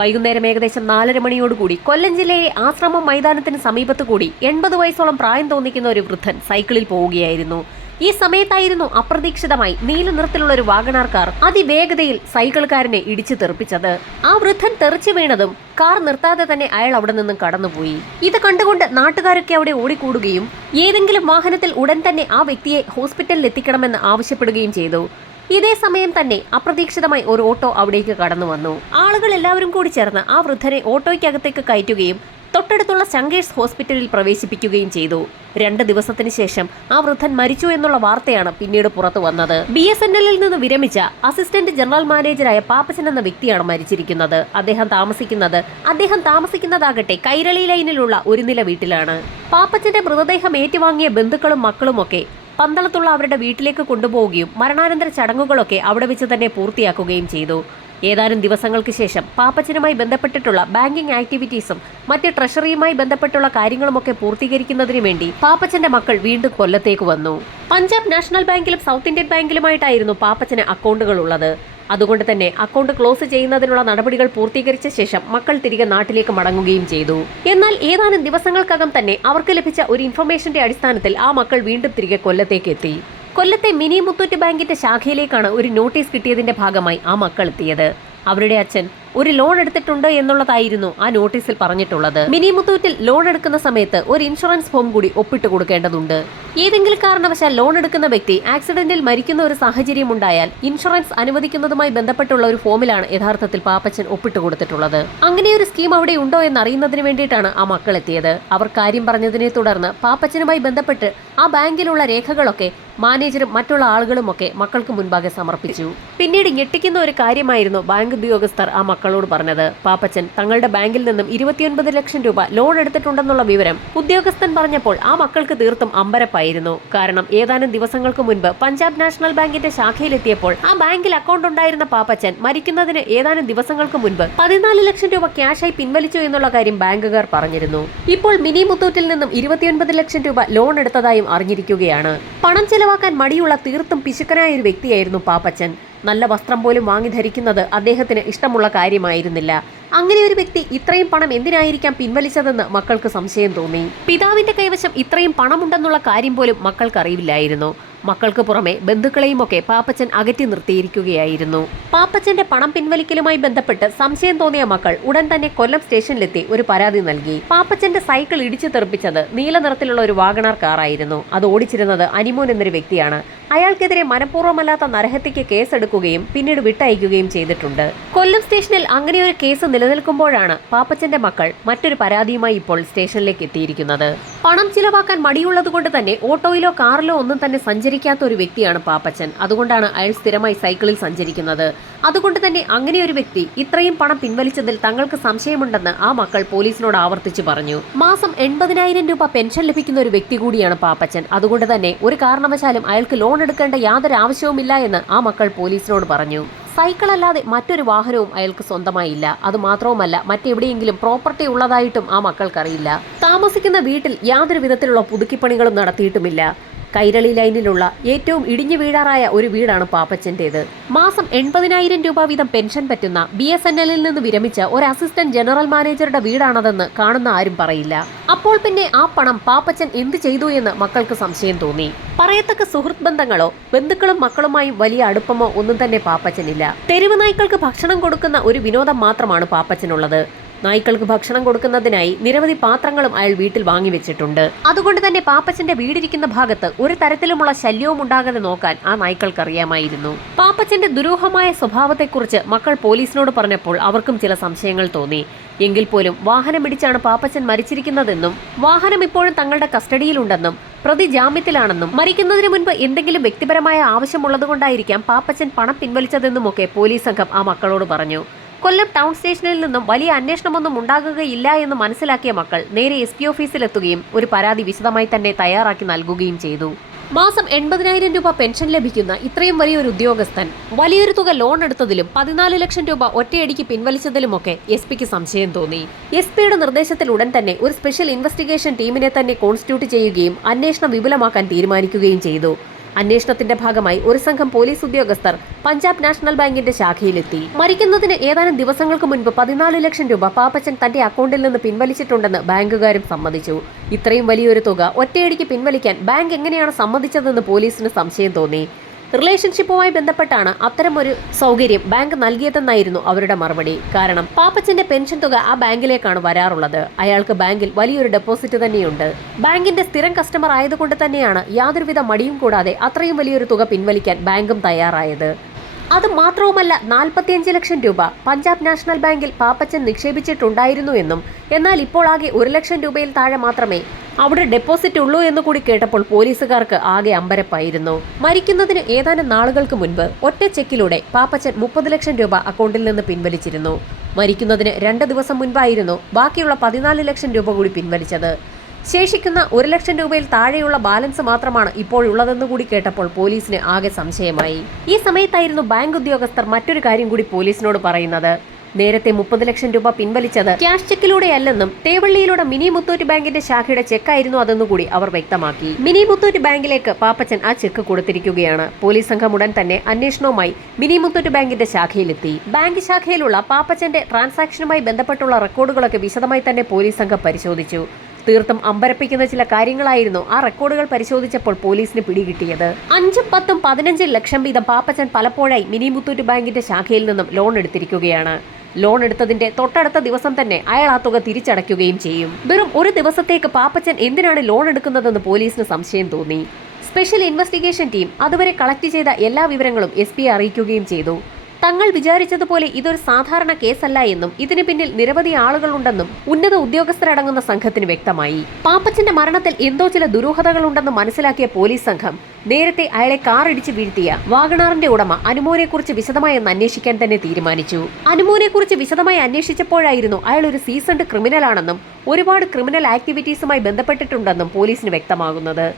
വൈകുന്നേരം ഏകദേശം 4:30 മണിയോടുകൂടി കൊല്ലം ജില്ലയിലെ ആശ്രമം മൈതാനത്തിന് സമീപത്ത് കൂടി 80 വയസ്സോളം പ്രായം തോന്നിക്കുന്ന ഒരു വൃദ്ധൻ സൈക്കിളിൽ പോവുകയായിരുന്നു. ഈ സമയത്തായിരുന്നു അപ്രതീക്ഷിതമായി നീല നിറത്തിലുള്ള ഒരു വാഗണാർ കാർ അതിവേഗതയിൽ സൈക്കിൾക്കാരനെ ഇടിച്ചു തെറിപ്പിച്ചത്. ആ വൃദ്ധൻ തെറിച്ചു വീണതും കാർ നിർത്താതെ തന്നെ അയാൾ അവിടെ നിന്നും കടന്നുപോയി. ഇത് കണ്ടുകൊണ്ട് നാട്ടുകാരൊക്കെ അവിടെ ഓടിക്കൂടുകയും ഏതെങ്കിലും വാഹനത്തിൽ ഉടൻ തന്നെ ആ വ്യക്തിയെ ഹോസ്പിറ്റലിൽ എത്തിക്കണമെന്ന് ആവശ്യപ്പെടുകയും ചെയ്തു. ഇതേ സമയം തന്നെ അപ്രതീക്ഷിതമായി ഒരു ഓട്ടോ അവിടേക്ക് കടന്നു വന്നു. ആളുകൾ എല്ലാവരും കൂടി ചേർന്ന് ആ വൃദ്ധനെ ഓട്ടോയ്ക്കകത്തേക്ക് കയറ്റുകയും തൊട്ടടുത്തുള്ള ശങ്കേഴ്സ് ഹോസ്പിറ്റലിൽ പ്രവേശിപ്പിക്കുകയും ചെയ്തു. 2 ദിവസത്തിന് ശേഷം ആ വൃദ്ധൻ മരിച്ചു എന്നുള്ള വാർത്തയാണ് പിന്നീട് പുറത്തു വന്നത്. BSNL-ൽ നിന്ന് വിരമിച്ച അസിസ്റ്റന്റ് ജനറൽ മാനേജറായ പാപ്പച്ചൻ എന്ന വ്യക്തിയാണ് മരിച്ചിരിക്കുന്നത്. അദ്ദേഹം താമസിക്കുന്നതാകട്ടെ കൈരളി ലൈനിലുള്ള ഒരു നില വീട്ടിലാണ്. പാപ്പച്ചന്റെ മൃതദേഹം ഏറ്റുവാങ്ങിയ ബന്ധുക്കളും മക്കളുമൊക്കെ പന്തളത്തുള്ള അവരുടെ വീട്ടിലേക്ക് കൊണ്ടുപോവുകയും മരണാനന്തര ചടങ്ങുകളൊക്കെ അവിടെ വെച്ച് തന്നെ പൂർത്തിയാക്കുകയും ചെയ്തു. ഏതാനും ദിവസങ്ങൾക്ക് ശേഷം പാപ്പച്ചനുമായി ബന്ധപ്പെട്ടിട്ടുള്ള ബാങ്കിംഗ് ആക്ടിവിറ്റീസും മറ്റ് ട്രഷറിയുമായി ബന്ധപ്പെട്ടുള്ള കാര്യങ്ങളുമൊക്കെ പൂർത്തീകരിക്കുന്നതിന് വേണ്ടി പാപ്പച്ചന്റെ മക്കൾ വീണ്ടും കൊല്ലത്തേക്ക് വന്നു. Punjab national ബാങ്കിലും south Indian ബാങ്കിലുമായിട്ടായിരുന്നു Pappachan അക്കൗണ്ടുകൾ ഉള്ളത്. അതുകൊണ്ട് തന്നെ അക്കൗണ്ട് ക്ലോസ് ചെയ്യുന്നതിനുള്ള നടപടികൾ പൂർത്തീകരിച്ച ശേഷം മക്കൾ തിരികെ നാട്ടിലേക്ക് മടങ്ങുകയും ചെയ്തു. എന്നാൽ ഏതാനും ദിവസങ്ങൾക്കകം തന്നെ അവർക്ക് ലഭിച്ച ഒരു ഇൻഫർമേഷന്റെ അടിസ്ഥാനത്തിൽ ആ മക്കൾ വീണ്ടും തിരികെ കൊല്ലത്തേക്ക് എത്തി. കൊല്ലത്തെ മിനി മുത്തൂറ്റ് ബാങ്കിന്റെ ശാഖയിലേക്കാണ് ഒരു നോട്ടീസ് കിട്ടിയതിന്റെ ഭാഗമായി ആ മക്കൾ എത്തിയത്. അവരുടെ അച്ഛൻ ഒരു ലോൺ എടുത്തിട്ടുണ്ട് എന്നുള്ളതായിരുന്നു ആ നോട്ടീസിൽ പറഞ്ഞിട്ടുള്ളത്. മിനി മുത്തൂറ്റിൽ ലോൺ എടുക്കുന്ന സമയത്ത് ഒരു ഇൻഷുറൻസ് ഫോം കൂടി ഒപ്പിട്ട് കൊടുക്കേണ്ടതുണ്ട്. ഏതെങ്കിലും കാരണവശാൽ ലോൺ എടുക്കുന്ന വ്യക്തി ആക്സിഡന്റിൽ മരിക്കുന്ന ഒരു സാഹചര്യം ഉണ്ടായാൽ ഇൻഷുറൻസ് അനുവദിക്കുന്നതുമായി ബന്ധപ്പെട്ടുള്ള ഒരു ഫോമിലാണ് യഥാർത്ഥത്തിൽ പാപ്പച്ചൻ ഒപ്പിട്ട് കൊടുത്തിട്ടുള്ളത്. അങ്ങനെ ഒരു സ്കീം അവിടെ ഉണ്ടോ എന്നറിയുന്നതിന് വേണ്ടിയിട്ടാണ് ആ മക്കൾ എത്തിയത്. അവർ കാര്യം പറഞ്ഞതിനെ തുടർന്ന് പാപ്പച്ചനുമായി ബന്ധപ്പെട്ട് ആ ബാങ്കിലുള്ള രേഖകളൊക്കെ മാനേജരും മറ്റുള്ള ആളുകളുമൊക്കെ മക്കൾക്ക് മുൻപാകെ സമർപ്പിച്ചു. പിന്നീട് ഞെട്ടിക്കുന്ന ഒരു കാര്യമായിരുന്നു ബാങ്ക് ഉദ്യോഗസ്ഥർ ആ മക്കളോട് പറഞ്ഞത്. പാപ്പച്ചൻ തങ്ങളുടെ ബാങ്കിൽ നിന്നും 29 ലക്ഷം രൂപ ലോൺ എടുത്തിട്ടുണ്ടെന്നുള്ള വിവരം ഉദ്യോഗസ്ഥൻ പറഞ്ഞപ്പോൾ ആ മക്കൾക്ക് തീർത്തും അമ്പരപ്പായിരുന്നു. കാരണം ഏതാനും ദിവസങ്ങൾക്ക് മുൻപ് പഞ്ചാബ് നാഷണൽ ബാങ്കിന്റെ ശാഖയിലെത്തിയപ്പോൾ ആ ബാങ്കിൽ അക്കൗണ്ട് ഉണ്ടായിരുന്ന പാപ്പച്ചൻ മരിക്കുന്നതിന് ഏതാനും ദിവസങ്ങൾക്ക് മുൻപ് 14 ലക്ഷം രൂപ ക്യാഷായി പിൻവലിച്ചു എന്നുള്ള കാര്യം ബാങ്കുകാർ പറഞ്ഞിരുന്നു. ഇപ്പോൾ മിനി മുത്തൂറ്റിൽ നിന്നും 29 ലക്ഷം രൂപ ലോൺ എടുത്തതായും അറിഞ്ഞിരിക്കുകയാണ്. പണം ചെലവാക്കാൻ മടിയുള്ള തീർത്തും പിശുക്കനായ ഒരു വ്യക്തിയായിരുന്നു പാപ്പച്ചൻ. നല്ല വസ്ത്രം പോലും വാങ്ങി ധരിക്കുന്നത് അദ്ദേഹത്തിന് ഇഷ്ടമുള്ള കാര്യമായിരുന്നില്ല. അങ്ങനെ ഒരു വ്യക്തി ഇത്രയും പണം എന്തിനായിരിക്കാം പിൻവലിച്ചതെന്ന് മക്കൾക്ക് സംശയം തോന്നി. പിതാവിന്റെ കൈവശം ഇത്രയും പണമുണ്ടെന്നുള്ള കാര്യം പോലും മക്കൾക്കറിയില്ലായിരുന്നു. മക്കൾക്ക് പുറമെ ബന്ധുക്കളെയുമൊക്കെ പാപ്പച്ചൻ അകറ്റി നിർത്തിയിരിക്കുകയായിരുന്നു. പാപ്പച്ചന്റെ പണം പിൻവലിക്കലുമായി ബന്ധപ്പെട്ട് സംശയം തോന്നിയ മക്കൾ ഉടൻ തന്നെ കൊല്ലം സ്റ്റേഷനിലെത്തി ഒരു പരാതി നൽകി. പാപ്പച്ചന്റെ സൈക്കിൾ ഇടിച്ചു തെറിപ്പിച്ചത് നീല നിറത്തിലുള്ള ഒരു വാഗണാർ കാറായിരുന്നു. അത് ഓടിച്ചിരുന്നത് അനിമോൻ എന്നൊരു വ്യക്തിയാണ്. അയാൾക്കെതിരെ മനഃപൂർവ്വമല്ലാത്ത നരഹത്യക്ക് കേസെടുക്കുകയും പിന്നീട് വിട്ടയക്കുകയും ചെയ്തിട്ടുണ്ട്. കൊല്ലം സ്റ്റേഷനിൽ അങ്ങനെ ഒരു കേസ് നിലനിൽക്കുമ്പോഴാണ് പാപ്പച്ചന്റെ മക്കൾ മറ്റൊരു പരാതിയുമായി ഇപ്പോൾ സ്റ്റേഷനിലേക്ക് എത്തിയിരിക്കുന്നത്. പണം ചിലവാക്കാൻ മടിയുള്ളതുകൊണ്ട് തന്നെ ഓട്ടോയിലോ കാറിലോ ഒന്നും തന്നെ സഞ്ചരിക്കാത്ത ഒരു വ്യക്തിയാണ് പാപ്പച്ചൻ. അതുകൊണ്ടാണ് അയാൾ സ്ഥിരമായി സൈക്കിളിൽ സഞ്ചരിക്കുന്നത്. അതുകൊണ്ട് തന്നെ അങ്ങനെ ഒരു വ്യക്തി ഇത്രയും പണം പിൻവലിച്ചതിൽ തങ്ങൾക്ക് സംശയമുണ്ടെന്ന് ആ മക്കൾ പോലീസിനോട് ആവർത്തിച്ചു പറഞ്ഞു. മാസം 80,000 രൂപ പെൻഷൻ ലഭിക്കുന്ന ഒരു വ്യക്തി കൂടിയാണ് പാപ്പച്ചൻ. അതുകൊണ്ട് തന്നെ ഒരു കാരണവശാലും അയാൾക്ക് ലോൺ എടുക്കേണ്ട യാതൊരു ആവശ്യവുമില്ല എന്ന് ആ മക്കൾ പോലീസിനോട് പറഞ്ഞു. സൈക്കിൾ അല്ലാതെ മറ്റൊരു വാഹനവും അയാൾക്ക് സ്വന്തമായില്ല. അതുമാത്രവുമല്ല, മറ്റെവിടെയെങ്കിലും പ്രോപ്പർട്ടി ഉള്ളതായിട്ടും ആ മക്കൾക്കറിയില്ല. താമസിക്കുന്ന വീട്ടിൽ യാതൊരു വിധത്തിലുള്ള പുതുക്കിപ്പണികളും നടത്തിയിട്ടുമില്ല. കൈരളി ലൈനിലുള്ള ഏറ്റവും ഇടിഞ്ഞു വീഴാറായ ഒരു വീടാണ് പാപ്പച്ചന്റേത്. മാസം 80,000 രൂപ വീതം പെൻഷൻ പറ്റുന്ന BSNL-ൽ നിന്ന് വിരമിച്ച ഒരു അസിസ്റ്റന്റ് ജനറൽ മാനേജറുടെ വീടാണതെന്ന് കാണുന്ന ആരും പറയില്ല. അപ്പോൾ പിന്നെ ആ പണം പാപ്പച്ചൻ എന്ത് ചെയ്തു എന്ന് മക്കൾക്ക് സംശയം തോന്നി. പറയത്തക്ക സുഹൃത്ത് ബന്ധങ്ങളോ ബന്ധുക്കളും മക്കളുമായും വലിയ അടുപ്പമോ ഒന്നും തന്നെ പാപ്പച്ചനില്ല. തെരുവ് നായ്ക്കൾക്ക് ഭക്ഷണം കൊടുക്കുന്ന ഒരു വിനോദം മാത്രമാണ് പാപ്പച്ചനുള്ളത്. നായ്ക്കൾക്ക് ഭക്ഷണം കൊടുക്കുന്നതിനായി നിരവധി പാത്രങ്ങളും അയാൾ വീട്ടിൽ വാങ്ങിവെച്ചിട്ടുണ്ട്. അതുകൊണ്ട് തന്നെ പാപ്പച്ചന്റെ വീടിരിക്കുന്ന ഭാഗത്ത് ഒരു തരത്തിലുമുള്ള ശല്യവും ഉണ്ടാകാതെ നോക്കാൻ ആ നായ്ക്കൾക്കറിയാമായിരുന്നു. പാപ്പച്ചന്റെ ദുരൂഹമായ സ്വഭാവത്തെക്കുറിച്ച് മക്കൾ പോലീസിനോട് പറഞ്ഞപ്പോൾ അവർക്കും ചില സംശയങ്ങൾ തോന്നി. എങ്കിൽ പോലും വാഹനമിടിച്ചാണ് പാപ്പച്ചൻ മരിച്ചിരിക്കുന്നതെന്നും വാഹനം ഇപ്പോഴും തങ്ങളുടെ കസ്റ്റഡിയിലുണ്ടെന്നും പ്രതി ജാമ്യത്തിലാണെന്നും മരിക്കുന്നതിന് മുൻപ് എന്തെങ്കിലും വ്യക്തിപരമായ ആവശ്യമുള്ളതുകൊണ്ടായിരിക്കാം പാപ്പച്ചൻ പണം പിൻവലിച്ചതെന്നുമൊക്കെ പോലീസ് സംഘം ആ മക്കളോട് പറഞ്ഞു. കൊല്ലം ടൗൺ സ്റ്റേഷനിൽ നിന്നും വലിയ അന്വേഷണമൊന്നും ഉണ്ടാകുകയില്ല എന്ന് മനസ്സിലാക്കിയ മക്കൾ നേരെ SP ഓഫീസിലെത്തുകയും ഒരു പരാതി വിശദമായി തന്നെ തയ്യാറാക്കി നൽകുകയും ചെയ്തു. മാസം 80,000 രൂപ പെൻഷൻ ലഭിക്കുന്ന ഇത്രയും വലിയൊരു ഉദ്യോഗസ്ഥൻ വലിയൊരു തുക ലോൺ എടുത്തതിലും 14 ലക്ഷം രൂപ ഒറ്റയടിക്ക് പിൻവലിച്ചതിലുമൊക്കെ SP-ക്ക് സംശയം തോന്നി. SP-യുടെ നിർദ്ദേശത്തിൽ ഉടൻ തന്നെ ഒരു സ്പെഷ്യൽ ഇൻവെസ്റ്റിഗേഷൻ ടീമിനെ തന്നെ കോൺസ്റ്റിറ്റ്യൂട്ട് ചെയ്യുകയും അന്വേഷണം വിപുലമാക്കാൻ തീരുമാനിക്കുകയും ചെയ്തു. അന്വേഷണത്തിന്റെ ഭാഗമായി ഒരു സംഘം പോലീസ് ഉദ്യോഗസ്ഥർ പഞ്ചാബ് നാഷണൽ ബാങ്കിന്റെ ശാഖയിലെത്തി. മരിക്കുന്നതിന് ഏതാനും ദിവസങ്ങൾക്ക് മുൻപ് 14 ലക്ഷം രൂപ പാപ്പച്ചൻ തന്റെ അക്കൗണ്ടിൽ നിന്ന് പിൻവലിച്ചിട്ടുണ്ടെന്ന് ബാങ്കുകാരും സമ്മതിച്ചു. ഇത്രയും വലിയൊരു തുക ഒറ്റയടിക്ക് പിൻവലിക്കാൻ ബാങ്ക് എങ്ങനെയാണ് സമ്മതിച്ചതെന്ന് പോലീസിന് സംശയം തോന്നി. റിലേഷൻഷിപ്പുമായി ബന്ധപ്പെട്ടാണ് അത്തരമൊരു സൗകര്യം ബാങ്ക് നൽകിയതെന്നായിരുന്നു അവരുടെ മറുപടി. കാരണം പാപ്പച്ചന്റെ പെൻഷൻ തുക ആ ബാങ്കിലേക്കാണ് വരാറുള്ളത്. അയാൾക്ക് ബാങ്കിൽ വലിയൊരു ഡെപ്പോസിറ്റ് തന്നെയുണ്ട്. ബാങ്കിന്റെ സ്ഥിരം കസ്റ്റമർ ആയതുകൊണ്ട് തന്നെയാണ് യാതൊരുവിധ മടിയും കൂടാതെ അത്രയും വലിയൊരു തുക പിൻവലിക്കാൻ ബാങ്കും തയ്യാറായത്. അത് മാത്രവുമല്ല, 45 ലക്ഷം രൂപ പഞ്ചാബ് നാഷണൽ ബാങ്കിൽ പാപ്പച്ചൻ നിക്ഷേപിച്ചിട്ടുണ്ടായിരുന്നു എന്നും എന്നാൽ ഇപ്പോൾ ആകെ 1 ലക്ഷം രൂപയിൽ താഴെ മാത്രമേ അവിടെ ഡെപ്പോസിറ്റ് ഉള്ളൂ എന്ന് കൂടി കേട്ടപ്പോൾ പോലീസുകാർക്ക് ആകെ അമ്പരപ്പായിരുന്നു. മരിക്കുന്നതിന് ഏതാനും നാളുകൾക്ക് മുൻപ് ഒറ്റ ചെക്കിലൂടെ പാപ്പച്ചൻ 30 ലക്ഷം രൂപ അക്കൗണ്ടിൽ നിന്ന് പിൻവലിച്ചിരുന്നു. മരിക്കുന്നതിന് 2 ദിവസം മുൻപായിരുന്നു ബാക്കിയുള്ള 14 ലക്ഷം രൂപ കൂടി പിൻവലിച്ചത്. ശേഷിക്കുന്ന 1 ലക്ഷം രൂപയിൽ താഴെയുള്ള ബാലൻസ് മാത്രമാണ് ഇപ്പോഴുള്ളതെന്ന് കൂടി കേട്ടപ്പോൾ പോലീസിന് ആകെ സംശയമായി. ഈ സമയത്തായിരുന്നു ബാങ്ക് ഉദ്യോഗസ്ഥർ മറ്റൊരു കാര്യം കൂടി പോലീസിനോട് പറയുന്നത്. നേരത്തെ 30 ലക്ഷം രൂപ പിൻവലിച്ചത് ക്യാഷ് ചെക്കിലൂടെയല്ലെന്നും തേവള്ളിയിലൂടെ മിനി മുത്തൂറ്റ് ബാങ്കിന്റെ ശാഖയുടെ ചെക്കായിരുന്നു അതെന്നുകൂടി അവർ വ്യക്തമാക്കി. മിനി മുത്തൂറ്റ് ബാങ്കിലേക്ക് പാപ്പച്ചൻ ആ ചെക്ക് കൊടുത്തിരിക്കുകയാണ്. പോലീസ് സംഘം ഉടൻ തന്നെ അന്വേഷണവുമായി മിനി മുത്തൂറ്റ് ബാങ്കിന്റെ ശാഖയിലെത്തി. ബാങ്ക് ശാഖയിലുള്ള പാപ്പച്ചന്റെ ട്രാൻസാക്ഷനുമായി ബന്ധപ്പെട്ടുള്ള റെക്കോർഡുകളൊക്കെ വിശദമായി തന്നെ പോലീസ് സംഘം പരിശോധിച്ചു. തീർത്തും അമ്പരപ്പിക്കുന്ന ചില കാര്യങ്ങളായിരുന്നു ആ റെക്കോർഡുകൾ പരിശോധിച്ചപ്പോൾ പോലീസിന് പിടികിട്ടിയത്. 5, 10, 15 ലക്ഷം വീതം പാപ്പച്ചൻ പലപ്പോഴായി മിനി മുത്തൂറ്റ് ബാങ്കിന്റെ ശാഖയിൽ നിന്നും ലോൺ എടുത്തിരിക്കുകയാണ്. ലോൺ എടുത്തതിന്റെ തൊട്ടടുത്ത ദിവസം തന്നെ അയാൾ ആ തുക തിരിച്ചടയ്ക്കുകയും ചെയ്യും. വെറും ഒരു ദിവസത്തേക്ക് പാപ്പച്ചൻ എന്തിനാണ് ലോൺ എടുക്കുന്നതെന്ന് പോലീസിന് സംശയം തോന്നി. സ്പെഷ്യൽ ഇൻവെസ്റ്റിഗേഷൻ ടീം അതുവരെ കളക്ട് ചെയ്ത എല്ലാ വിവരങ്ങളും SP അറിയിക്കുകയും ചെയ്തു. തങ്ങൾ വിചാരിച്ചതുപോലെ ഇതൊരു സാധാരണ കേസല്ല എന്നും ഇതിന് പിന്നിൽ നിരവധി ആളുകളുണ്ടെന്നും ഉന്നത ഉദ്യോഗസ്ഥരടങ്ങുന്ന സംഘത്തിന് വ്യക്തമായി. പാപ്പച്ചന്റെ മരണത്തിൽ എന്തോ ചില ദുരൂഹതകളുണ്ടെന്ന് മനസ്സിലാക്കിയ പോലീസ് സംഘം നേരത്തെ അയാളെ കാറിടിച്ച് വീഴ്ത്തിയ വാഗണാറിന്റെ ഉടമ അനുമോനെക്കുറിച്ച് വിശദമായി ഒന്ന് അന്വേഷിക്കാൻ തന്നെ തീരുമാനിച്ചു. അനുമോനെക്കുറിച്ച് വിശദമായി അന്വേഷിച്ചപ്പോഴായിരുന്നു അയാൾ ഒരു സീസൺഡ് ക്രിമിനലാണെന്നും ഒരുപാട് ക്രിമിനൽ ആക്ടിവിറ്റീസുമായി ബന്ധപ്പെട്ടിട്ടുണ്ടെന്നും പോലീസിന് വ്യക്തമാകുന്നത്.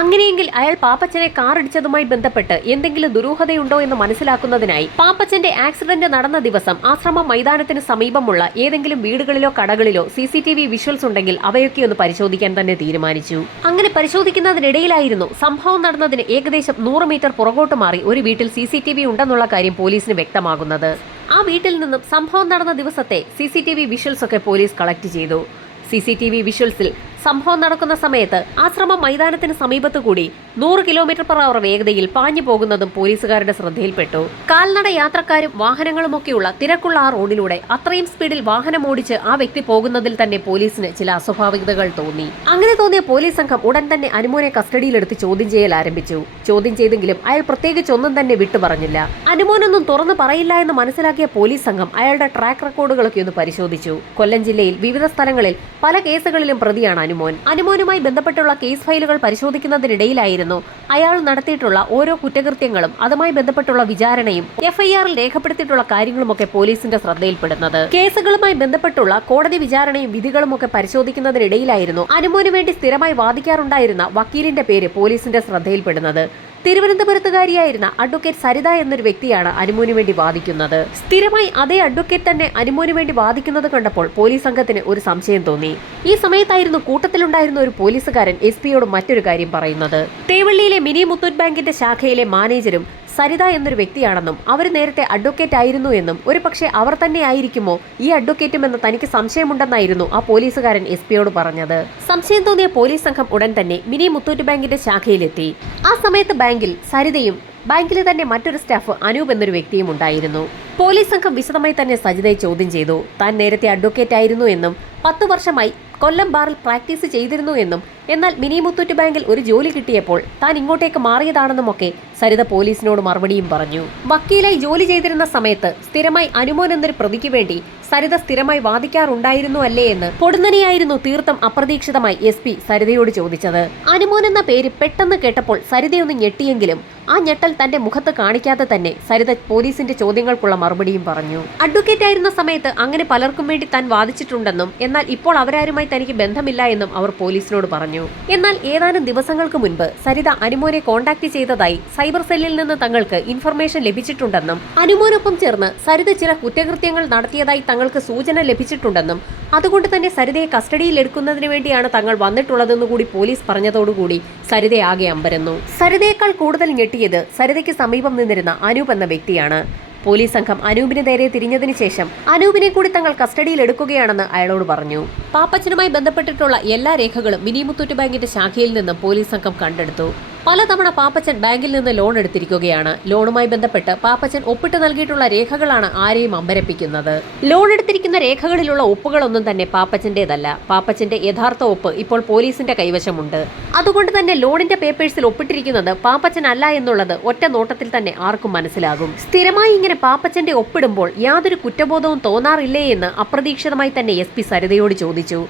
അങ്ങനെയെങ്കിൽ അയാൾ പാപ്പച്ചനെ കാറിടിച്ചതുമായി ബന്ധപ്പെട്ട് എന്തെങ്കിലും ദുരൂഹതയുണ്ടോ എന്ന് മനസ്സിലാക്കുന്നതിനായി പാപ്പച്ചന്റെ ആക്സിഡന്റ് നടന്ന ദിവസം ആശ്രമ മൈതാനത്തിന് സമീപമുള്ള ഏതെങ്കിലും വീടുകളിലോ കടകളിലോ CCTV വിഷ്വൽസ് ഉണ്ടെങ്കിൽ അവയൊക്കെ ഒന്ന് പരിശോധിക്കാൻ തന്നെ തീരുമാനിച്ചു. അങ്ങനെ പരിശോധിക്കുന്നതിനിടയിലായിരുന്നു സംഭവം നടന്നതിന് ഏകദേശം 100 മീറ്റർ പുറകോട്ട് മാറി ഒരു വീട്ടിൽ CCTV ഉണ്ടെന്നുള്ള കാര്യം പോലീസിന് വ്യക്തമാകുന്നത്. ആ വീട്ടിൽ നിന്നും സംഭവം നടന്ന ദിവസത്തെ CCTV വിഷ്വൽസ് ഒക്കെ പോലീസ് കളക്ട് ചെയ്തു. CCTV വിഷ്വൽസിൽ സംഭവം നടക്കുന്ന സമയത്ത് ആശ്രമ മൈതാനത്തിന് സമീപത്ത് കൂടി 100 km/h വേഗതയിൽ പാഞ്ഞു പോകുന്നതും പോലീസുകാരുടെ ശ്രദ്ധയിൽപ്പെട്ടു. കാൽനട യാത്രക്കാരും വാഹനങ്ങളുമൊക്കെയുള്ള തിരക്കുള്ള ആ റോഡിലൂടെ അത്രയും സ്പീഡിൽ വാഹനം ഓടിച്ച് ആ വ്യക്തി പോകുന്നതിൽ തന്നെ പോലീസിന് ചില അസ്വാഭാവികതകൾ തോന്നി. അങ്ങനെ തോന്നിയ പോലീസ് സംഘം ഉടൻ തന്നെ അനുമോനെ കസ്റ്റഡിയിലെടുത്ത് ചോദ്യം ചെയ്യൽ ആരംഭിച്ചു. ചോദ്യം ചെയ്തെങ്കിലും അയാൾ പ്രത്യേകിച്ചൊന്നും തന്നെ വിട്ടുപറഞ്ഞില്ല. അനുമോനൊന്നും തുറന്നു പറയില്ല എന്ന് മനസ്സിലാക്കിയ പോലീസ് സംഘം അയാളുടെ ട്രാക്ക് റെക്കോർഡുകളൊക്കെ ഒന്ന് പരിശോധിച്ചു. കൊല്ലം ജില്ലയിൽ വിവിധ സ്ഥലങ്ങളിൽ പല കേസുകളിലും പ്രതിയാണ് അനുമോനുമായി ബന്ധപ്പെട്ടുള്ള കേസ് ഫയലുകൾ പരിശോധിക്കുന്നതിനിടയിലായിരുന്നു അയാൾ നടത്തിയിട്ടുള്ള ഓരോ കുറ്റകൃത്യങ്ങളും അതുമായി ബന്ധപ്പെട്ടുള്ള വിചാരണയും FIRൽ രേഖപ്പെടുത്തിയിട്ടുള്ള കാര്യങ്ങളുമൊക്കെ പോലീസിന്റെ ശ്രദ്ധയിൽപ്പെടുന്നത്. കേസുകളുമായി ബന്ധപ്പെട്ടുള്ള കോടതി വിചാരണയും വിധികളുമൊക്കെ പരിശോധിക്കുന്നതിനിടയിലായിരുന്നു അനുമോന് വേണ്ടി സ്ഥിരമായി വാദിക്കാറുണ്ടായിരുന്ന വക്കീലിന്റെ പേര് പോലീസിന്റെ ശ്രദ്ധയിൽപ്പെടുന്നത്. തിരുവനന്തപുരത്തുകാരിയായിരുന്ന അഡ്വക്കേറ്റ് സരിത എന്നൊരു വ്യക്തിയാണ് അനുമോന് വേണ്ടി വാദിക്കുന്നത്. സ്ഥിരമായി അതേ അഡ്വക്കേറ്റ് തന്നെ അനുമോന് വേണ്ടി വാദിക്കുന്നത് കണ്ടപ്പോൾ പോലീസ് സംഘത്തിന് ഒരു സംശയം തോന്നി. ഈ സമയത്തായിരുന്നു കൂട്ടത്തിലുണ്ടായിരുന്ന ഒരു പോലീസുകാരൻ SP-യോട് മറ്റൊരു കാര്യം പറയുന്നത്. തേവള്ളിയിലെ മിനി മുത്തൂറ്റ് ബാങ്കിന്റെ ശാഖയിലെ മാനേജരും സരിത എന്നൊരു വ്യക്തിയാണെന്നും അവർ നേരത്തെ അഡ്വക്കേറ്റ് ആയിരുന്നു എന്നും ഒരു പക്ഷേ അവർ തന്നെ ആയിരിക്കുമോ ഈ അഡ്വക്കേറ്റും എന്ന് തനിക്ക് സംശയമുണ്ടെന്നായിരുന്നു ആ പോലീസുകാരൻ SP-യോട് പറഞ്ഞത്. സംശയം തോന്നിയ പോലീസ് സംഘം ഉടൻ തന്നെ മിനി മുത്തൂറ്റ് ബാങ്കിന്റെ ശാഖയിലെത്തി. ആ സമയത്ത് ബാങ്കിൽ സരിതയും ബാങ്കിലെ തന്നെ മറ്റൊരു സ്റ്റാഫ് അനൂപ് എന്നൊരു വ്യക്തിയും ഉണ്ടായിരുന്നു. പോലീസ് സംഘം വിശദമായി തന്നെ സജിതയെ ചോദ്യം ചെയ്തു. താൻ നേരത്തെ അഡ്വക്കേറ്റ് ആയിരുന്നു എന്നും 10 വർഷമായി കൊല്ലം ബാറിൽ പ്രാക്ടീസ് ചെയ്തിരുന്നു എന്നും എന്നാൽ മിനി മുത്തൂറ്റ് ബാങ്കിൽ ഒരു ജോലി കിട്ടിയപ്പോൾ താൻ ഇങ്ങോട്ടേക്ക് മാറിയതാണെന്നുമൊക്കെ സരിത പോലീസിനോട് മറുപടിയും പറഞ്ഞു. വക്കീലായി ജോലി ചെയ്തിരുന്ന സമയത്ത് സ്ഥിരമായി അനുമോൻ എന്നൊരു പ്രതിക്ക് വേണ്ടി സരിത സ്ഥിരമായി വാദിക്കാറുണ്ടായിരുന്നു അല്ലേ എന്ന് പൊടുന്നനെയായിരുന്നു തീർത്തും അപ്രതീക്ഷിതമായി SP സരിതയോട് ചോദിച്ചത്. അനുമോൻ എന്ന പേര് പെട്ടെന്ന് കേട്ടപ്പോൾ സരിതയൊന്ന് ഞെട്ടിയെങ്കിലും ആ ഞെട്ടൽ തന്റെ മുഖത്ത് കാണിക്കാതെ തന്നെ സരിത പോലീസിന്റെ ചോദ്യങ്ങൾക്കുള്ള മറുപടിയും പറഞ്ഞു. അഡ്വക്കേറ്റ് ആയിരുന്ന സമയത്ത് അങ്ങനെ പലർക്കും വേണ്ടി താൻ വാദിച്ചിട്ടുണ്ടെന്നും എന്നാൽ ഇപ്പോൾ അവരാരുമായി തനിക്ക് ബന്ധമില്ല എന്നും അവർ പോലീസിനോട് പറഞ്ഞു. എന്നാൽ ഏതാനും ദിവസങ്ങൾക്ക് മുൻപ് സരിത അനുമോനെ കോൺടാക്ട് ചെയ്തതായി സൈബർ സെല്ലിൽ നിന്ന് തങ്ങൾക്ക് ഇൻഫർമേഷൻ ലഭിച്ചിട്ടുണ്ടെന്നും അനുമോനൊപ്പം ചേർന്ന് സരിത ചില കുറ്റകൃത്യങ്ങൾ നടത്തിയതായി തങ്ങൾക്ക് സൂചന ലഭിച്ചിട്ടുണ്ടെന്നും അതുകൊണ്ട് തന്നെ സരിതയെ കസ്റ്റഡിയിൽ എടുക്കുന്നതിന് വേണ്ടിയാണ് തങ്ങൾ വന്നിട്ടുള്ളതെന്ന് കൂടി പോലീസ് പറഞ്ഞതോടുകൂടി സരിത ആകെ അമ്പരന്നു. സരിതയേക്കാൾ കൂടുതൽ ഞെട്ടിയത് സരിതയ്ക്ക് സമീപം നിന്നിരുന്ന അനൂപ് എന്ന വ്യക്തിയാണ്. പോലീസ് സംഘം അനൂപിന് നേരെ തിരിഞ്ഞതിന് ശേഷം അനൂപിനെ കൂടി തങ്ങൾ കസ്റ്റഡിയിൽ എടുക്കുകയാണെന്ന് അയാളോട് പറഞ്ഞു. പാപ്പച്ചനുമായി ബന്ധപ്പെട്ടിട്ടുള്ള എല്ലാ രേഖകളും മിനി മുത്തൂറ്റ് ബാങ്കിന്റെ ശാഖയിൽ നിന്നും പോലീസ് സംഘം കണ്ടെടുത്തു. പലതവണ പാപ്പച്ചൻ ബാങ്കിൽ നിന്ന് ലോൺ എടുത്തിരിക്കുകയാണ്. ലോണുമായി ബന്ധപ്പെട്ട് പാപ്പച്ചൻ ഒപ്പിട്ട് നൽകിയിട്ടുള്ള രേഖകളാണ് ആരെയും അമ്പരപ്പിക്കുന്നത്. ലോൺ എടുത്തിരിക്കുന്ന രേഖകളിലുള്ള ഒപ്പുകളൊന്നും തന്നെ പാപ്പച്ചന്റേതല്ല. പാപ്പച്ചന്റെ യഥാർത്ഥ ഒപ്പ് ഇപ്പോൾ പോലീസിന്റെ കൈവശമുണ്ട്. അതുകൊണ്ട് തന്നെ ലോണിന്റെ പേപ്പേഴ്സിൽ ഒപ്പിട്ടിരിക്കുന്നത് പാപ്പച്ചൻ അല്ല എന്നുള്ളത് ഒറ്റ നോട്ടത്തിൽ തന്നെ ആർക്കും മനസ്സിലാകും. സ്ഥിരമായി ഇങ്ങനെ പാപ്പച്ചന്റെ ഒപ്പിടുമ്പോൾ യാതൊരു കുറ്റബോധവും തോന്നാറില്ലേ എന്ന് അപ്രതീക്ഷിതമായി തന്നെ SP സരിതയോട് ചോദിച്ചു.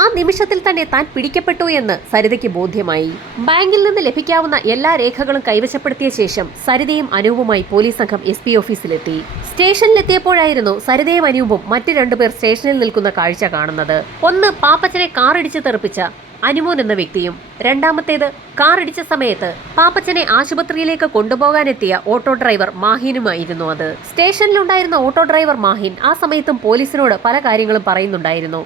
ആ നിമിഷത്തിൽ തന്നെ താൻ പിടിക്കപ്പെട്ടു എന്ന് സരിതയ്ക്ക് ബോധ്യമായി. ബാങ്കിൽ നിന്ന് ലഭിക്കാവുന്ന എല്ലാ രേഖകളും കൈവശപ്പെടുത്തിയ ശേഷം സരിതയും അനൂപുമായി പോലീസ് സംഘം SP ഓഫീസിലെത്തി. സ്റ്റേഷനിലെത്തിയപ്പോഴായിരുന്നു സരിതയും അനൂപും മറ്റു രണ്ടുപേർ സ്റ്റേഷനിൽ നിൽക്കുന്ന കാഴ്ച കാണുന്നത്. ഒന്ന് പാപ്പച്ചനെ കാറിടിച്ച് തെറിപ്പിച്ച അനുമോൻ എന്ന വ്യക്തിയും രണ്ടാമത്തേത് കാറിടിച്ച സമയത്ത് പാപ്പച്ചനെ ആശുപത്രിയിലേക്ക് കൊണ്ടുപോകാനെത്തിയ ഓട്ടോ ഡ്രൈവർ മാഹിനുമായിരുന്നു. അത് സ്റ്റേഷനിലുണ്ടായിരുന്ന ഓട്ടോ ഡ്രൈവർ മാഹിൻ ആ സമയത്തും പോലീസിനോട് പല കാര്യങ്ങളും പറയുന്നുണ്ടായിരുന്നു.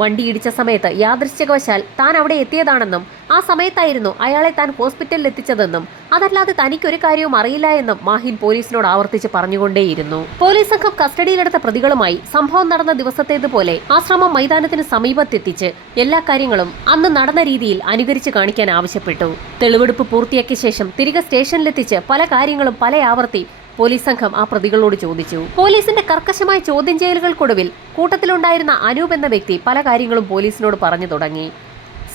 വണ്ടി ഇടിച്ച സമയത്ത് യാദൃശ്ചികവശാൽ താൻ അവിടെ എത്തിയതാണെന്നും ആ സമയത്തായിരുന്നു അയാളെ താൻ ഹോസ്പിറ്റലിൽ എത്തിച്ചതെന്നും അതല്ലാതെ തനിക്കൊരു കാര്യവും അറിയില്ല എന്നും മാഹിൻ പോലീസിനോട് ആവർത്തിച്ച് പറഞ്ഞുകൊണ്ടേയിരുന്നു. പോലീസ് സംഘം കസ്റ്റഡിയിലെടുത്ത പ്രതികളുമായി സംഭവം നടന്ന ദിവസത്തേതുപോലെ ആശ്രമം മൈതാനത്തിന് സമീപത്തെത്തിച്ച് എല്ലാ കാര്യങ്ങളും അന്ന് നടന്ന രീതിയിൽ അനുകരിച്ച് കാണിക്കാൻ ആവശ്യപ്പെട്ടു. തെളിവെടുപ്പ് പൂർത്തിയാക്കിയ ശേഷം തിരികെ സ്റ്റേഷനിലെത്തിച്ച് പല കാര്യങ്ങളും പല ആവർത്തി പോലീസ് സംഘം ആ പ്രതികളോട് ചോദിച്ചു. പോലീസിന്റെ കർക്കശമായ ചോദ്യം ചെയ്യലുകൾക്കൊടുവിൽ കൂട്ടത്തിലുണ്ടായിരുന്ന അനൂപ് എന്ന വ്യക്തി പല കാര്യങ്ങളും പോലീസിനോട് പറഞ്ഞു തുടങ്ങി.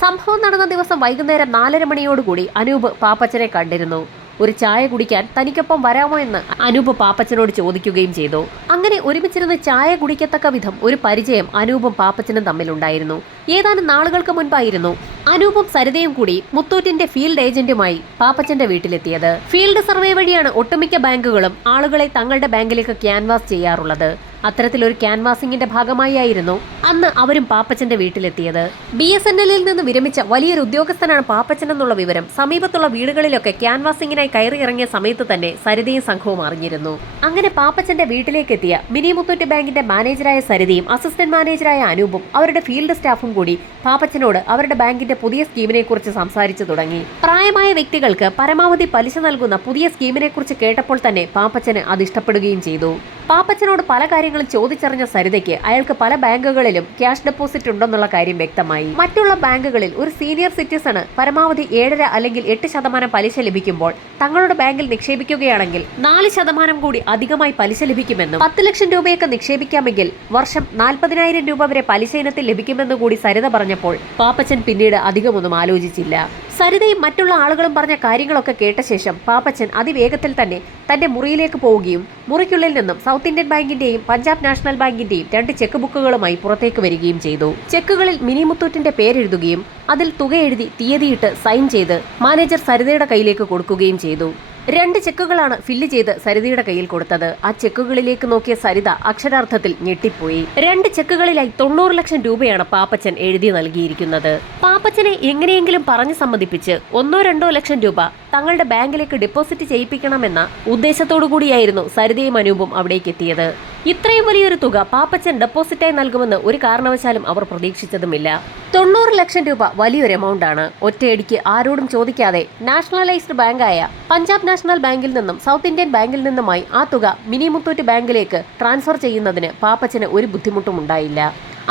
സംഭവം നടന്ന ദിവസം വൈകുന്നേരം 4:30 മണിയോടുകൂടി അനൂപ് പാപ്പച്ചനെ കണ്ടിരുന്നു. ഒരു ചായ കുടിക്കാൻ തനിക്കൊപ്പം വരാമോ എന്ന് അനൂപ് പാപ്പച്ചനോട് ചോദിക്കുകയും ചെയ്തു. അങ്ങനെ ഒരുമിച്ചിരുന്ന് ചായ കുടിക്കത്തക്ക വിധം ഒരു പരിചയം അനൂപും പാപ്പച്ചനും തമ്മിലുണ്ടായിരുന്നു. ഏതാനും നാളുകൾക്ക് മുൻപായിരുന്നു അനൂപും സരിതയും കൂടി മുത്തൂറ്റിന്റെ ഫീൽഡ് ഏജന്റുമായി പാപ്പച്ചന്റെ വീട്ടിലെത്തിയത്. ഫീൽഡ് സർവേ വഴിയാണ് ഒട്ടുമിക്ക ബാങ്കുകളും ആളുകളെ തങ്ങളുടെ ബാങ്കിലേക്ക് ക്യാൻവാസ് ചെയ്യാറുള്ളത്. അത്തരത്തിലൊരു ക്യാൻവാസിംഗിന്റെ ഭാഗമായിരുന്നു അന്ന് അവരും പാപ്പച്ചന്റെ വീട്ടിലെത്തിയത്. BSNL-ൽ നിന്ന് വിരമിച്ച വലിയൊരു ഉദ്യോഗസ്ഥനാണ് പാപ്പച്ചൻ എന്നുള്ള വിവരം സമീപത്തുള്ള വീടുകളിലൊക്കെ ക്യാൻവാസിംഗിനായി കയറി ഇറങ്ങിയ സമയത്ത് തന്നെ സരിതയും സംഘവും അറിഞ്ഞിരുന്നു. അങ്ങനെ പാപ്പച്ചന്റെ വീട്ടിലേക്കെത്തിയ മിനി മുത്തൂറ്റ് ബാങ്കിന്റെ മാനേജറായ സരിതയും അസിസ്റ്റന്റ് മാനേജറായ അനൂപും അവരുടെ ഫീൽഡ് സ്റ്റാഫും കൂടി പാപ്പച്ചനോട് അവരുടെ ബാങ്കിന്റെ പുതിയ സ്കീമിനെ കുറിച്ച് സംസാരിച്ചു തുടങ്ങി. പ്രായമായ വ്യക്തികൾക്ക് പരമാവധി പലിശ നൽകുന്ന പുതിയ സ്കീമിനെ കുറിച്ച് കേട്ടപ്പോൾ തന്നെ പാപ്പച്ചന് അത് ഇഷ്ടപ്പെടുകയും ചെയ്തു. പാപ്പച്ചനോട് പല കാര്യങ്ങളും ചോദിച്ചറിഞ്ഞ സരിതയ്ക്ക് അയാൾക്ക് പല ബാങ്കുകളിലും ക്യാഷ് ഡെപ്പോസിറ്റ് ഉണ്ടെന്നുള്ള കാര്യം വ്യക്തമായി. മറ്റുള്ള ബാങ്കുകളിൽ ഒരു സീനിയർ സിറ്റിസണ് പരമാവധി 7.5 അല്ലെങ്കിൽ 8% പലിശ ലഭിക്കുമ്പോൾ തങ്ങളുടെ ബാങ്കിൽ നിക്ഷേപിക്കുകയാണെങ്കിൽ 4% കൂടി അധികമായി പലിശ ലഭിക്കുമെന്നും 10 ലക്ഷം രൂപയൊക്കെ നിക്ഷേപിക്കാമെങ്കിൽ വർഷം 40,000 രൂപ വരെ പലിശ ഇനത്തിൽ ലഭിക്കുമെന്ന് കൂടി സരിത പറഞ്ഞപ്പോൾ പാപ്പച്ചൻ പിന്നീട് അധികമൊന്നും ആലോചിച്ചില്ല. സരിതയും മറ്റുള്ള ആളുകളും പറഞ്ഞ കാര്യങ്ങളൊക്കെ കേട്ട ശേഷം പാപ്പച്ചൻ അതിവേഗത്തിൽ തന്നെ തന്റെ മുറിയിലേക്ക് പോവുകയും മുറിക്കുള്ളിൽ നിന്നും സൗത്ത് ഇന്ത്യൻ ബാങ്കിന്റെയും പഞ്ചാബ് നാഷണൽ ബാങ്കിന്റെയും 2 ചെക്ക് ബുക്കുകളുമായി പുറത്തേക്ക് വരികയും ചെയ്തു. ചെക്കുകളിൽ മിനി മുത്തൂറ്റിന്റെ പേരെഴുതുകയും അതിൽ തുക എഴുതി തീയതിയിട്ട് സൈൻ ചെയ്ത് മാനേജർ സരിതയുടെ കയ്യിലേക്ക് കൊടുക്കുകയും ചെയ്തു. 2 ചെക്കുകളാണ് ഫില്ല് ചെയ്ത് സരിതയുടെ കയ്യിൽ കൊടുത്തത്. ആ ചെക്കുകളിലേക്ക് നോക്കിയ സരിത അക്ഷരാർത്ഥത്തിൽ ഞെട്ടിപ്പോയി. 2 ചെക്കുകളിലായി 90 ലക്ഷം രൂപയാണ് പാപ്പച്ചൻ എഴുതി നൽകിയിരിക്കുന്നത്. പാപ്പച്ചനെ എങ്ങനെയെങ്കിലും പറഞ്ഞു സമ്മതിപ്പിച്ച് 1-2 ലക്ഷം രൂപ തങ്ങളുടെ ബാങ്കിലേക്ക് ഡെപ്പോസിറ്റ് ചെയ്യിപ്പിക്കണമെന്ന ഉദ്ദേശത്തോടു കൂടിയായിരുന്നു സരിതയും അനൂപും അവിടേക്ക് എത്തിയത്. ഇത്രയും വലിയൊരു തുക പാപ്പച്ചൻ ഡെപ്പോസിറ്റായി നൽകുമെന്ന് ഒരു കാരണവശാലും അവർ പ്രതീക്ഷിച്ചതുമില്ല. 90 ലക്ഷം രൂപ വലിയൊരു എമൗണ്ട് ആണ്. ഒറ്റയടിക്ക് ആരോടും ചോദിക്കാതെ നാഷണലൈസ്ഡ് ബാങ്കായ പഞ്ചാബ് നാഷണൽ ബാങ്കിൽ നിന്നും സൗത്ത് ഇന്ത്യൻ ബാങ്കിൽ നിന്നുമായി ആ തുക മിനി മുത്തൂറ്റ് ബാങ്കിലേക്ക് ട്രാൻസ്ഫർ ചെയ്യുന്നതിന് പാപ്പച്ചന് ഒരു ബുദ്ധിമുട്ടും ഉണ്ടായില്ല.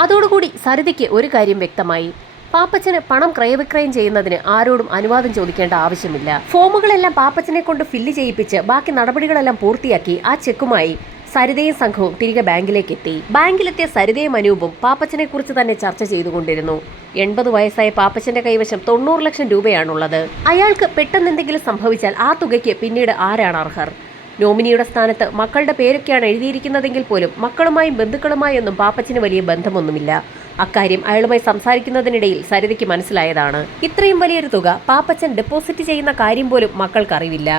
അതോടുകൂടി സരിതയ്ക്ക് ഒരു കാര്യം വ്യക്തമായി. പാപ്പച്ചന് പണം ക്രയവിക്രയം ചെയ്യുന്നതിന് ആരോടും അനുവാദം ചോദിക്കേണ്ട ആവശ്യമില്ല. ഫോമുകളെല്ലാം പാപ്പച്ചനെ കൊണ്ട് ഫില്ല് ചെയ്യിപ്പിച്ച് ബാക്കി നടപടികളെല്ലാം പൂർത്തിയാക്കി ആ ചെക്കുമായി സരിതയും സംഘവും തിരികെ ബാങ്കിലേക്ക് എത്തി. ബാങ്കിലെത്തിയ സരിതയും അനൂപും പാപ്പച്ചനെ കുറിച്ച് തന്നെ ചർച്ച ചെയ്തുകൊണ്ടിരുന്നു. 80 വയസ്സായ പാപ്പച്ചന്റെ കൈവശം 90 ലക്ഷം രൂപയാണുള്ളത്. അയാൾക്ക് പെട്ടെന്ന് എന്തെങ്കിലും സംഭവിച്ചാൽ ആ തുകയ്ക്ക് പിന്നീട് ആരാണ് അർഹർ? നോമിനിയുടെ സ്ഥാനത്ത് മക്കളുടെ പേരൊക്കെയാണ് എഴുതിയിരിക്കുന്നതെങ്കിൽ പോലും മക്കളുമായും ബന്ധുക്കളുമായൊന്നും പാപ്പച്ചന് വലിയ ബന്ധമൊന്നുമില്ല. അക്കാര്യം അയാളുമായി സംസാരിക്കുന്നതിനിടയിൽ സരിതയ്ക്ക് മനസ്സിലായതാണ്. ഇത്രയും വലിയൊരു തുക പാപ്പച്ചൻ ഡെപ്പോസിറ്റ് ചെയ്യുന്ന കാര്യം പോലും മക്കൾക്കറിവില്ല.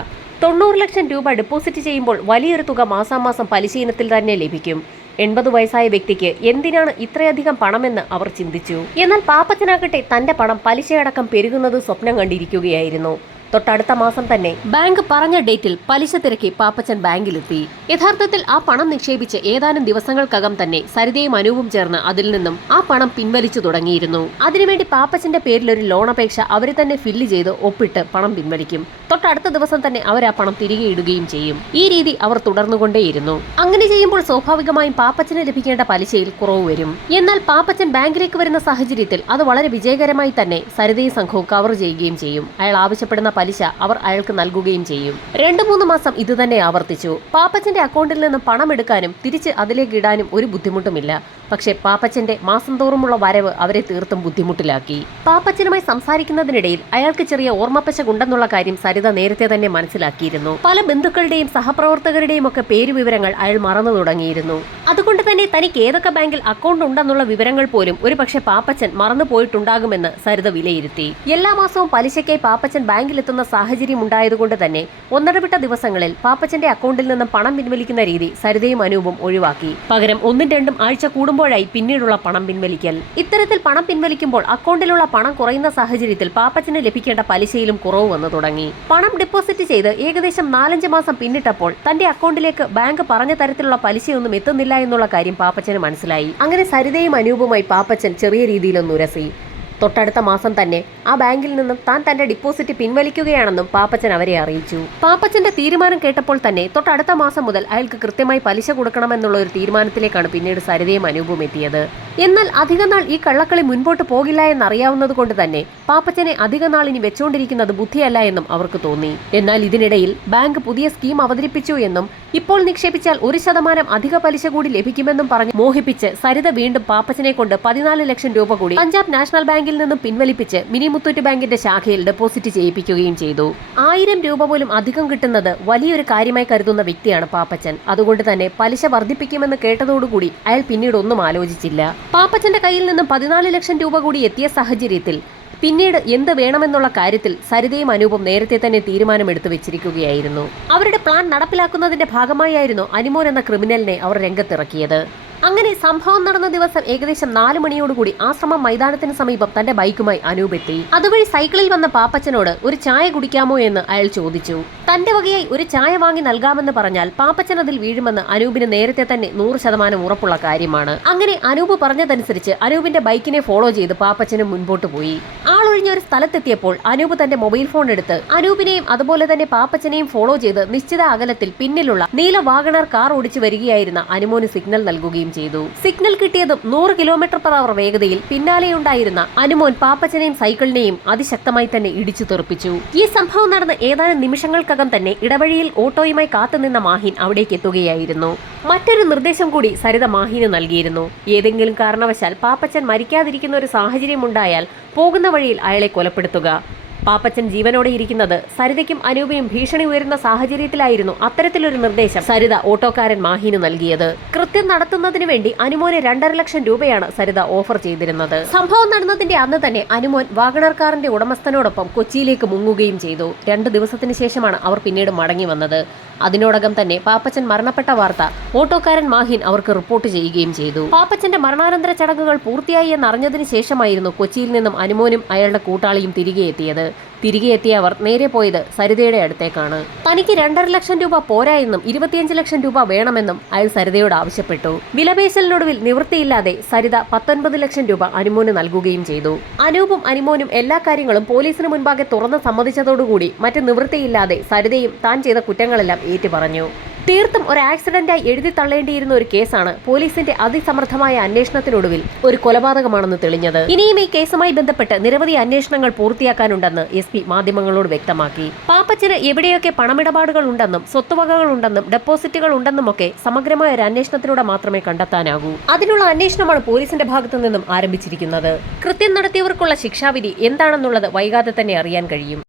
90 ലക്ഷം രൂപ ഡെപ്പോസിറ്റ് ചെയ്യുമ്പോൾ വലിയൊരു തുക മാസാമാസം പലിശ ഇനത്തിൽ തന്നെ ലഭിക്കും. 80 വയസ്സായ വ്യക്തിക്ക് എന്തിനാണ് ഇത്രയധികം പണമെന്ന് അവർ ചിന്തിച്ചു. എന്നാൽ പാപ്പച്ചനാകട്ടെ തന്റെ പണം പലിശയടക്കം പെരുകുന്നത് സ്വപ്നം കണ്ടിരിക്കുകയായിരുന്നു. തൊട്ടടുത്ത മാസം തന്നെ ബാങ്ക് പറഞ്ഞ ഡേറ്റിൽ പലിശ തിരക്കി പാപ്പച്ചൻ ബാങ്കിലെത്തി. യഥാർത്ഥത്തിൽ ആ പണം നിക്ഷേപിച്ച് ഏതാനും ദിവസങ്ങൾക്കകം തന്നെ സരിതയും അനൂപും ചേർന്ന് അതിൽ നിന്നും ആ പണം പിൻവലിച്ചു തുടങ്ങിയിരുന്നു. അതിനുവേണ്ടി പാപ്പച്ചന്റെ പേരിൽ ഒരു ലോൺ അപേക്ഷ അവർ തന്നെ ഫില്ല് ചെയ്ത് ഒപ്പിട്ട് പണം പിൻവലിക്കും. തൊട്ടടുത്ത ദിവസം തന്നെ അവർ ആ പണം തിരികെ ഇടുകയും ചെയ്യും. ഈ രീതി അവർ തുടർന്നുകൊണ്ടേയിരുന്നു. അങ്ങനെ ചെയ്യുമ്പോൾ സ്വാഭാവികമായും പാപ്പച്ചന് ലഭിക്കേണ്ട പലിശയിൽ കുറവ് വരും. എന്നാൽ പാപ്പച്ചൻ ബാങ്കിലേക്ക് വരുന്ന സാഹചര്യത്തിൽ അത് വളരെ വിജയകരമായി തന്നെ സരിതയും സംഘവും കവർ ചെയ്യുകയും ചെയ്യും. അയാൾ ആവശ്യപ്പെടുന്ന പലിശ അവർ അയാൾക്ക് നൽകുകയും ചെയ്യും. 2-3 മാസം ഇത് തന്നെ ആവർത്തിച്ചു. പാപ്പച്ചന്റെ അക്കൗണ്ടിൽ നിന്നും പണം എടുക്കാനും തിരിച്ച് അതിലേക്ക് ഇടാനും ഒരു ബുദ്ധിമുട്ടുമില്ല. പക്ഷേ പാപ്പച്ചന്റെ മാസം തോറുമുള്ള വരവ് അവരെ തീർത്തും ബുദ്ധിമുട്ടിലാക്കി. പാപ്പച്ചനുമായി സംസാരിക്കുന്നതിനിടയിൽ അയാൾക്ക് ചെറിയ ഓർമ്മപ്പശകുണ്ടെന്നുള്ള കാര്യം സരിത നേരത്തെ തന്നെ മനസ്സിലാക്കിയിരുന്നു. പല ബന്ധുക്കളുടെയും സഹപ്രവർത്തകരുടെയും ഒക്കെ പേരുവിവരങ്ങൾ അയാൾ മറന്നു തുടങ്ങിയിരുന്നു. അതുകൊണ്ട് തന്നെ തനിക്ക് ഏതൊക്കെ ബാങ്കിൽ അക്കൗണ്ട് ഉണ്ടെന്നുള്ള വിവരങ്ങൾ പോലും ഒരു പക്ഷേ പാപ്പച്ചൻ മറന്നു പോയിട്ടുണ്ടാകുമെന്ന് സരിത വിലയിരുത്തി. എല്ലാ മാസവും പലിശയ്ക്കായി പാപ്പച്ചൻ ബാങ്കിലെത്തുന്ന സാഹചര്യം ഉണ്ടായതുകൊണ്ട് തന്നെ ഒന്നിടവിട്ട ദിവസങ്ങളിൽ പാപ്പച്ചന്റെ അക്കൗണ്ടിൽ നിന്നും പണം പിൻവലിക്കുന്ന രീതി സരിതയും അനൂപും ഒഴിവാക്കി. പകരം 1-2 ആഴ്ച കൂടുമ്പോഴായി പിന്നീടുള്ള പണം പിൻവലിക്കൽ. ഇത്തരത്തിൽ പണം പിൻവലിക്കുമ്പോൾ അക്കൗണ്ടിലുള്ള പണം കുറയുന്ന സാഹചര്യത്തിൽ പാപ്പച്ചന് ലഭിക്കേണ്ട പലിശയിലും കുറവ് വന്നു തുടങ്ങി. പണം ഡെപ്പോസിറ്റ് ചെയ്ത് ഏകദേശം 4-5 മാസം പിന്നിട്ടപ്പോൾ തന്റെ അക്കൗണ്ടിലേക്ക് ബാങ്ക് പറഞ്ഞ തരത്തിലുള്ള പലിശയൊന്നും എത്തുന്നില്ല എന്നുള്ള കാര്യം പാപ്പച്ചന് മനസ്സിലായി. അങ്ങനെ സരിതയും അനൂപുമായി പാപ്പച്ചൻ ചെറിയ രീതിയിലൊന്ന് ഉരസി. തൊട്ടടുത്ത മാസം തന്നെ ആ ബാങ്കിൽ നിന്നും താൻ തന്റെ ഡിപ്പോസിറ്റ് പിൻവലിക്കുകയാണെന്നും പാപ്പച്ചൻ അവരെ അറിയിച്ചു. പാപ്പച്ചന്റെ തീരുമാനം കേട്ടപ്പോൾ തന്നെ തൊട്ടടുത്ത മാസം മുതൽ അയാൾക്ക് കൃത്യമായി പലിശ കൊടുക്കണമെന്നുള്ള ഒരു തീരുമാനത്തിലേക്കാണ് പിന്നീട് സരിതയും അനൂപും എത്തിയത്. എന്നാൽ അധികനാൾ ഈ കള്ളക്കളി മുൻപോട്ട് പോകില്ല എന്നറിയാവുന്നത് കൊണ്ട് തന്നെ പാപ്പച്ചനെ അധികനാൾ ഇനി വെച്ചുകൊണ്ടിരിക്കുന്നത് ബുദ്ധിയല്ല എന്നും അവർക്ക് തോന്നി. എന്നാൽ ഇതിനിടയിൽ ബാങ്ക് പുതിയ സ്കീം അവതരിപ്പിച്ചു എന്നും ഇപ്പോൾ നിക്ഷേപിച്ചാൽ 1% അധിക പലിശ കൂടി ലഭിക്കുമെന്നും പറഞ്ഞ് മോഹിപ്പിച്ച് സരിത വീണ്ടും പാപ്പച്ചനെ കൊണ്ട് 14 ലക്ഷം രൂപ കൂടി പഞ്ചാബ് നാഷണൽ ബാങ്കിൽ നിന്നും പിൻവലിപ്പിച്ച് മിനി മുത്തൂറ്റ് ബാങ്കിന്റെ ശാഖയിൽ ഡെപ്പോസിറ്റ് ചെയ്യിപ്പിക്കുകയും ചെയ്തു. 1000 രൂപ പോലും അധികം കിട്ടുന്നത് വലിയൊരു കാര്യമായി കരുതുന്ന വ്യക്തിയാണ് പാപ്പച്ചൻ. അതുകൊണ്ട് തന്നെ പലിശ വർദ്ധിപ്പിക്കുമെന്ന് കേട്ടതോടുകൂടി അയാൾ പിന്നീട് ഒന്നും ആലോചിച്ചില്ല. പാപ്പച്ചന്റെ കയ്യിൽ നിന്നും 14 ലക്ഷം രൂപ കൂടി എത്തിയ സാഹചര്യത്തിൽ പിന്നീട് എന്ത് വേണമെന്നുള്ള കാര്യത്തിൽ സരിതയും അനൂപും നേരത്തെ തന്നെ തീരുമാനമെടുത്തു വെച്ചിരിക്കുകയായിരുന്നു. അവരുടെ പ്ലാൻ നടപ്പിലാക്കുന്നതിന്റെ ഭാഗമായായിരുന്നു അനിമോൻ എന്ന ക്രിമിനലിനെ അവർ രംഗത്തിറക്കിയത്. അങ്ങനെ സംഭവം നടന്ന ദിവസം ഏകദേശം 4 മണിയോടുകൂടി ആശ്രമം മൈതാനത്തിന് സമീപം തന്റെ ബൈക്കുമായി അനൂപ് എത്തി. അതുവഴി സൈക്കിളിൽ വന്ന പാപ്പച്ചനോട് ഒരു ചായ കുടിക്കാമോ എന്ന് അയാൾ ചോദിച്ചു. തന്റെ വകയായി ഒരു ചായ വാങ്ങി നൽകാമെന്ന് പറഞ്ഞാൽ പാപ്പച്ചൻ അതിൽ വീഴുമെന്ന് അനൂപിന് നേരത്തെ തന്നെ 100% ഉറപ്പുള്ള കാര്യമാണ്. അങ്ങനെ അനൂപ് പറഞ്ഞതനുസരിച്ച് അനൂപിന്റെ ബൈക്കിനെ ഫോളോ ചെയ്ത് പാപ്പച്ചനും മുൻപോട്ട് പോയി. ആളൊഴിഞ്ഞ ഒരു സ്ഥലത്തെത്തിയപ്പോൾ അനൂപ് തന്റെ മൊബൈൽ ഫോൺ എടുത്ത് അനൂപിനെയും അതുപോലെ തന്നെ പാപ്പച്ചനെയും ഫോളോ ചെയ്ത് നിശ്ചിത അകലത്തിൽ പിന്നിലുള്ള നീല വാഗണർ കാർ ഓടിച്ചു വരികയായിരുന്ന അനുമോന് സിഗ്നൽ നൽകുകയും ചെയ്തു. സിഗ്നൽ കിട്ടിയതും 100 km/h വേഗതയിൽ പിന്നാലെയുണ്ടായിരുന്ന അനുമോൻ പാപ്പച്ചനെയും സൈക്കിളിനെയും അതിശക്തമായി തന്നെ ഇടിച്ചു തെറിപ്പിച്ചു. ഈ സംഭവം നടന്ന് ഏതാനും നിമിഷങ്ങൾക്കകം തന്നെ ഇടവഴിയിൽ ഓട്ടോയുമായി കാത്തുനിന്ന മാഹിൻ അവിടേക്ക് എത്തുകയായിരുന്നു. മറ്റൊരു നിർദ്ദേശം കൂടി സരിത മാഹിന് നൽകിയിരുന്നു. ഏതെങ്കിലും കാരണവശാൽ പാപ്പച്ചൻ മരിക്കാതിരിക്കുന്ന ഒരു സാഹചര്യം ഉണ്ടായാൽ പോകുന്ന വഴിയിൽ അയാളെ കൊലപ്പെടുത്തുക. പാപ്പച്ചൻ ജീവനോടെ ഇരിക്കുന്നത് സരിതയ്ക്കും അനൂപിനും ഭീഷണി ഉയരുന്ന സാഹചര്യത്തിലായിരുന്നു അത്തരത്തിലൊരു നിർദ്ദേശം സരിത ഓട്ടോക്കാരൻ മാഹിന് നൽകിയത്. കൃത്യം നടത്തുന്നതിന് വേണ്ടി അനുമോനെ 2.5 ലക്ഷം രൂപയാണ് സരിത ഓഫർ ചെയ്തിരുന്നത്. സംഭവം നടന്നതിന്റെ അന്ന് തന്നെ അനുമോൻ വാഗണർ കാറിന്റെ ഉടമസ്ഥനോടൊപ്പം കൊച്ചിയിലേക്ക് മുങ്ങുകയും ചെയ്തു. 2 ദിവസത്തിന് ശേഷമാണ് അവർ പിന്നീട് മടങ്ങി വന്നത്. അതിനോടകം തന്നെ പാപ്പച്ചൻ മരണപ്പെട്ട വാർത്ത ഓട്ടോക്കാരൻ മാഹിൻ അവർക്ക് റിപ്പോർട്ട് ചെയ്യുകയും ചെയ്തു. പാപ്പച്ചന്റെ മരണാനന്തര ചടങ്ങുകൾ പൂർത്തിയായി എന്നറിഞ്ഞതിന് ശേഷമായിരുന്നു കൊച്ചിയിൽ നിന്നും അനുമോനും അയാളുടെ കൂട്ടാളിയും തിരികെ എത്തിയത്. തിരികെ എത്തിയ അവർ നേരെ പോയത് സരിതയുടെ അടുത്തേക്കാണ്. തനിക്ക് 2.5 ലക്ഷം രൂപ പോരാ എന്നും 25 ലക്ഷം രൂപ വേണമെന്നും അയാൾ സരിതയോട് ആവശ്യപ്പെട്ടു. വിലപേശലിനൊടുവിൽ നിവൃത്തിയില്ലാതെ സരിത 19 ലക്ഷം രൂപ അനുമോന് നൽകുകയും ചെയ്തു. അനൂപും അനുമോനും എല്ലാ കാര്യങ്ങളും പോലീസിന് മുൻപാകെ തുറന്ന് സമ്മതിച്ചതോടുകൂടി മറ്റ് നിവൃത്തിയില്ലാതെ സരിതയും താൻ ചെയ്ത കുറ്റങ്ങളെല്ലാം ഏറ്റുപറഞ്ഞു. തീർത്തും ഒരു ആക്സിഡന്റായി എഴുതി തള്ളേണ്ടിയിരുന്ന ഒരു കേസാണ് പോലീസിന്റെ അതിസമർത്ഥമായ അന്വേഷണത്തിനൊടുവിൽ ഒരു കൊലപാതകമാണെന്ന് തെളിഞ്ഞത്. ഇനിയും ഈ കേസുമായി ബന്ധപ്പെട്ട് നിരവധി അന്വേഷണങ്ങൾ പൂർത്തിയാക്കാനുണ്ടെന്ന് SP മാധ്യമങ്ങളോട് വ്യക്തമാക്കി. പാപ്പച്ചന് എവിടെയൊക്കെ പണമിടപാടുകൾ ഉണ്ടെന്നും സ്വത്തുവകകൾ ഉണ്ടെന്നും ഡെപ്പോസിറ്റുകൾ ഉണ്ടെന്നുമൊക്കെ സമഗ്രമായ ഒരു അന്വേഷണത്തിലൂടെ മാത്രമേ കണ്ടെത്താനാകൂ. അതിനുള്ള അന്വേഷണമാണ് പോലീസിന്റെ ഭാഗത്തു നിന്നും ആരംഭിച്ചിരിക്കുന്നത്. കൃത്യം നടത്തിയവർക്കുള്ള ശിക്ഷാവിധി എന്താണെന്നുള്ളത് വൈകാതെ തന്നെ അറിയാൻ കഴിയും.